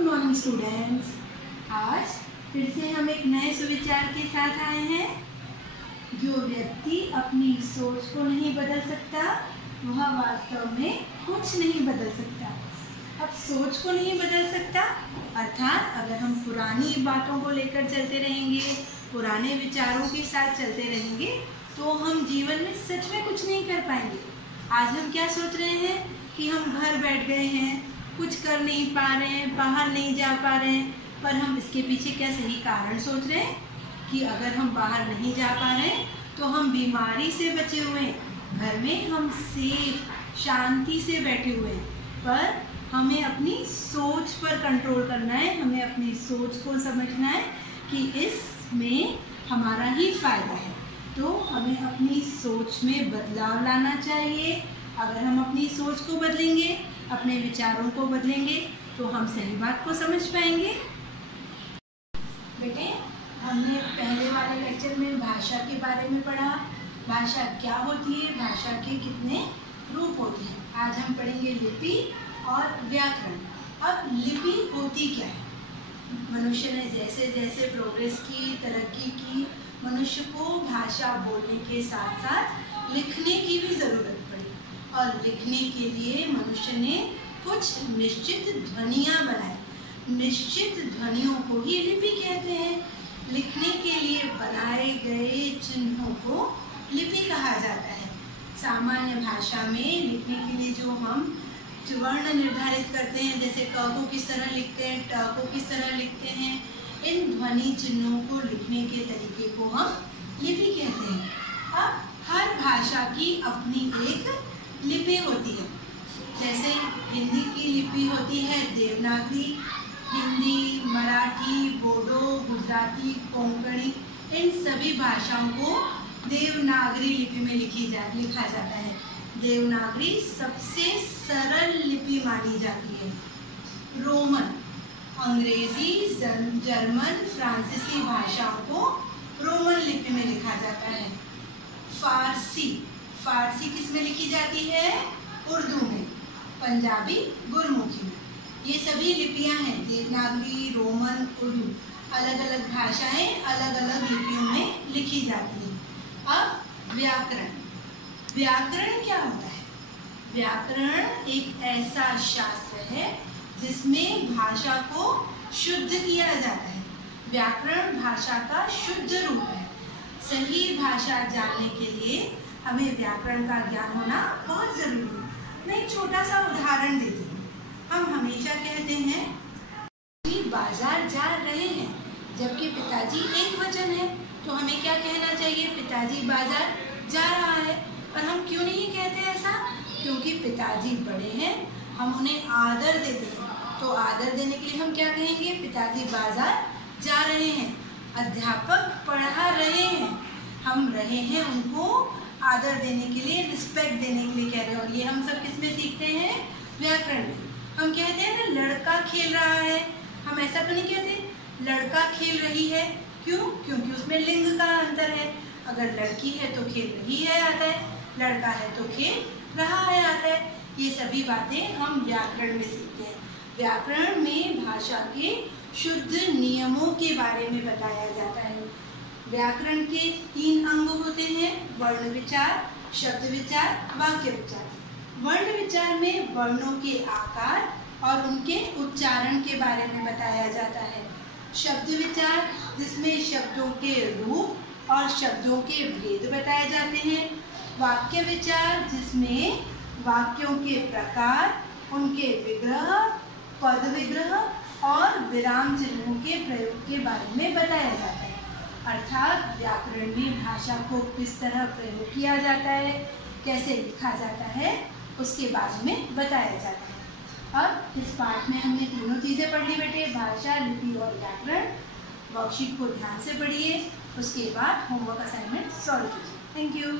Good morning students. आज फिर से हम एक नए सुविचार के साथ आए हैं। जो व्यक्ति अपनी सोच को नहीं बदल सकता वह वास्तव में कुछ नहीं बदल सकता। अब सोच को नहीं बदल सकता अर्थात अगर हम पुरानी बातों को लेकर चलते रहेंगे, पुराने विचारों के साथ चलते रहेंगे तो हम जीवन में सच में कुछ नहीं कर पाएंगे। आज हम क्या सोच रहे हैं कि हम घर बैठ गए हैं, कुछ कर नहीं पा रहे हैं, बाहर नहीं जा पा रहे हैं, पर हम इसके पीछे क्या सही कारण सोच रहे हैं कि अगर हम बाहर नहीं जा पा रहे हैं तो हम बीमारी से बचे हुए हैं, घर में हम सेफ शांति से बैठे हुए हैं। पर हमें अपनी सोच पर कंट्रोल करना है, हमें अपनी सोच को समझना है कि इसमें हमारा ही फायदा है। तो हमें अपनी सोच में बदलाव लाना चाहिए। अगर हम अपनी सोच को बदलेंगे, अपने विचारों को बदलेंगे तो हम सही बात को समझ पाएंगे। बेटे, हमने पहले वाले लेक्चर में भाषा के बारे में पढ़ा। भाषा क्या होती है, भाषा के कितने रूप होते हैं। आज हम पढ़ेंगे लिपि और व्याकरण। अब लिपि होती क्या है? मनुष्य ने जैसे जैसे प्रोग्रेस की, तरक्की की, मनुष्य को भाषा बोलने के साथ साथ लिखने की भी ज़रूरत पड़ी और लिखने के लिए मनुष्य ने कुछ निश्चित ध्वनियाँ बनाई। निश्चित ध्वनियों को ही लिपि कहते हैं। लिखने के लिए बनाए गए चिन्हों को लिपि कहा जाता है। सामान्य भाषा में लिखने के लिए जो हम वर्ण निर्धारित करते हैं, जैसे क को किस तरह लिखते हैं, ट को किस तरह लिखते हैं, इन ध्वनि चिन्हों को लिखने के तरीके को हम लिपि कहते हैं। अब हर भाषा की अपनी एक लिपि होती है। जैसे हिंदी की लिपि होती है देवनागरी। हिंदी, मराठी, बोडो, गुजराती, कोंकणी, इन सभी भाषाओं को देवनागरी लिपि में लिखा जाता है। देवनागरी सबसे सरल लिपि मानी जाती है। रोमन, अंग्रेजी, जर्मन, फ्रांसीसी भाषाओं को रोमन लिपि में लिखा जाता है। फारसी किस में लिखी जाती है? उर्दू में। पंजाबी गुरमुखी में। ये सभी लिपियां हैं, देवनागरी, रोमन, उर्दू। अलग अलग भाषाएं अलग अलग लिपियों में लिखी जाती हैं। अब व्याकरण क्या होता है? व्याकरण एक ऐसा शास्त्र है जिसमें भाषा को शुद्ध किया जाता है। व्याकरण भाषा का शुद्ध रूप है। सही भाषा जानने के लिए हमें व्याकरण का ज्ञान होना बहुत जरूरी है। मैं एक छोटा सा उदाहरण देती हूँ। हम हमेशा कहते हैं कि बाजार जा रहे हैं, जबकि पिताजी एक वचन है तो हमें क्या कहना चाहिए? पिताजी बाजार जा रहा है। पर हम क्यों नहीं कहते ऐसा? क्योंकि पिताजी बड़े हैं, हम उन्हें आदर देते हैं। तो आदर देने के लिए हम क्या कहेंगे? पिताजी बाजार जा रहे हैं। अध्यापक पढ़ा रहे हैं, हम रहे हैं उनको आदर देने के लिए, रिस्पेक्ट देने के लिए कह रहे हैं। और ये हम सब किस में सीखते हैं? व्याकरण में। हम कहते हैं ना लड़का खेल रहा है, हम ऐसा तो नहीं कहते लड़का खेल रही है। क्यों? क्योंकि उसमें लिंग का अंतर है। अगर लड़की है तो खेल रही है आता है, लड़का है तो खेल रहा है आता है। ये सभी बातें हम व्याकरण में सीखते हैं। व्याकरण में भाषा के शुद्ध नियमों के बारे में बताया जाता है। व्याकरण के 3 अंग होते हैं: वर्ण विचार, शब्द विचार, वाक्य विचार। वर्ण विचार में वर्णों के आकार और उनके उच्चारण के बारे में बताया जाता है। शब्द विचार जिसमें शब्दों के रूप और शब्दों के भेद बताए जाते हैं। वाक्य विचार जिसमें वाक्यों के प्रकार, उनके विग्रह, पद विग्रह और विराम चिन्हों के प्रयोग के बारे में बताया जाता है। अर्थात व्याकरण में भाषा को किस तरह प्रयोग किया जाता है, कैसे लिखा जाता है, उसके बारे में बताया जाता है। अब इस पाठ में हमने तीनों चीज़ें पढ़ ली बेटे, भाषा, लिपि और व्याकरण। वर्कशीट को ध्यान से पढ़िए, उसके बाद होमवर्क असाइनमेंट सॉल्व कीजिए। Thank you.